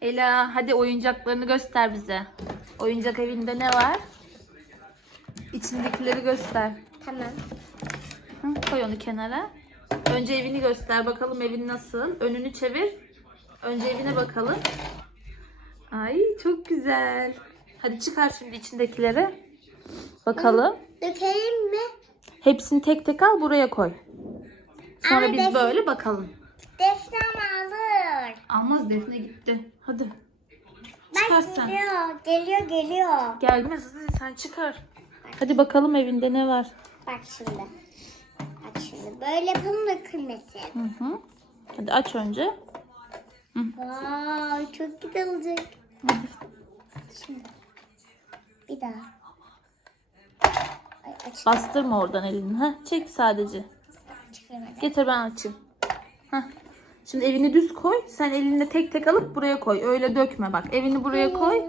Ela hadi oyuncaklarını göster bize. Oyuncak evinde ne var? İçindekileri göster. Tamam. Hı, koy onu kenara. Önce evini göster bakalım evin nasıl. Önünü çevir. Önce evine bakalım. Ay çok güzel. Hadi çıkar şimdi içindekileri. Bakalım. Dökelim mi? Hepsini tek tek al buraya koy. Sonra Ama biz Defne- böyle bakalım. Defne alır. Almaz Defne gitti. Hadi. Bak Çıkar sen. geliyor. Geliyor geliyor. Gelmez hadi sen çıkar. Hadi bakalım evinde ne var. Bak şimdi. Bak şimdi. Böyle yapalım da kırmasın. Hı hı. Hadi aç önce. Vay çok güzel olacak. Şimdi. Bir daha. Ay aç. Bastırma oradan elini. Ha, çek sadece. Getir ben açayım. Hah. Şimdi evini düz koy. Sen elinde tek tek alıp buraya koy. Öyle dökme bak. Evini buraya koy.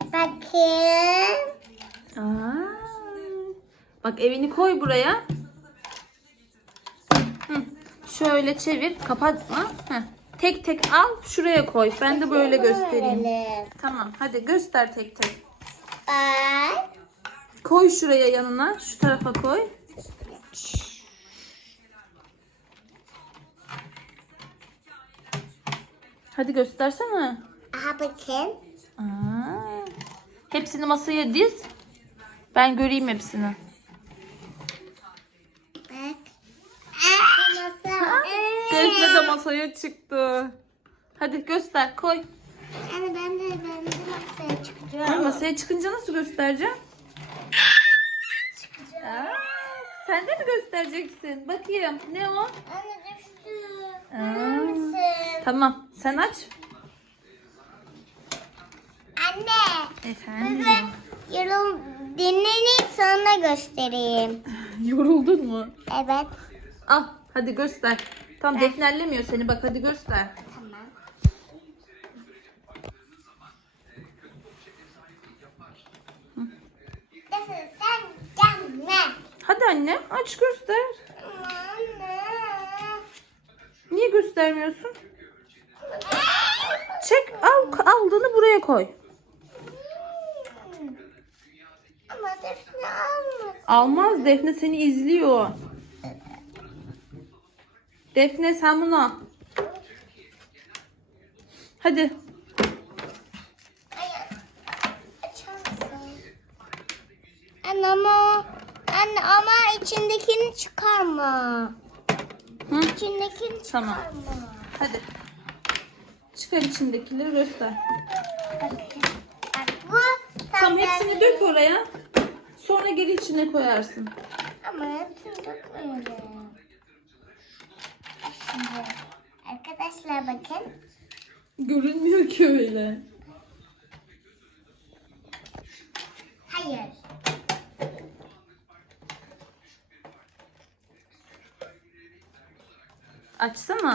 Bakın. Aa. Bak evini koy buraya. Hı. Şöyle çevir. Kapatma. Heh. Tek tek al. Şuraya koy. Ben de böyle göstereyim. Tamam. Hadi göster tek tek. Ay. Koy şuraya yanına. Şu tarafa koy. Hadi göstersene. Aha bakın. Aa. Hepsini masaya diz. Ben göreyim hepsini. Bak. Masa. Defne de masaya çıktı. Hadi göster koy. Anne ben de ben de masaya Ay, çıkacağım. masaya çıkınca nasıl göstereceğim? Aa, sen de mi göstereceksin? Bakayım. Ne o? Anne düştü. Aa. Mısın? Tamam. Sen aç. Anne. Efendim. Yorum dinleneyim sonra göstereyim. Yoruldun mu? Evet. Al. Hadi göster. Tam Defne ellemiyor seni. Bak hadi göster. Tamam. Defne sen gelme. Hadi anne aç göster. Anne. Niye göstermiyorsun? Çek al aldığını buraya koy. Ama Defne almasın. Almaz Defne seni izliyor. Defne sen bunu al. Hadi. Anne ama anne ama içindekini çıkarma. Hı? İçindekini Tamam. çıkarma. Hadi. Çıkar içindekileri göster. Bak bu Tamam hepsini dök oraya. Sonra geri içine koyarsın. Ama hepsini dökmeyelim. Şimdi arkadaşlar bakın. Görünmüyor ki öyle. Açsana.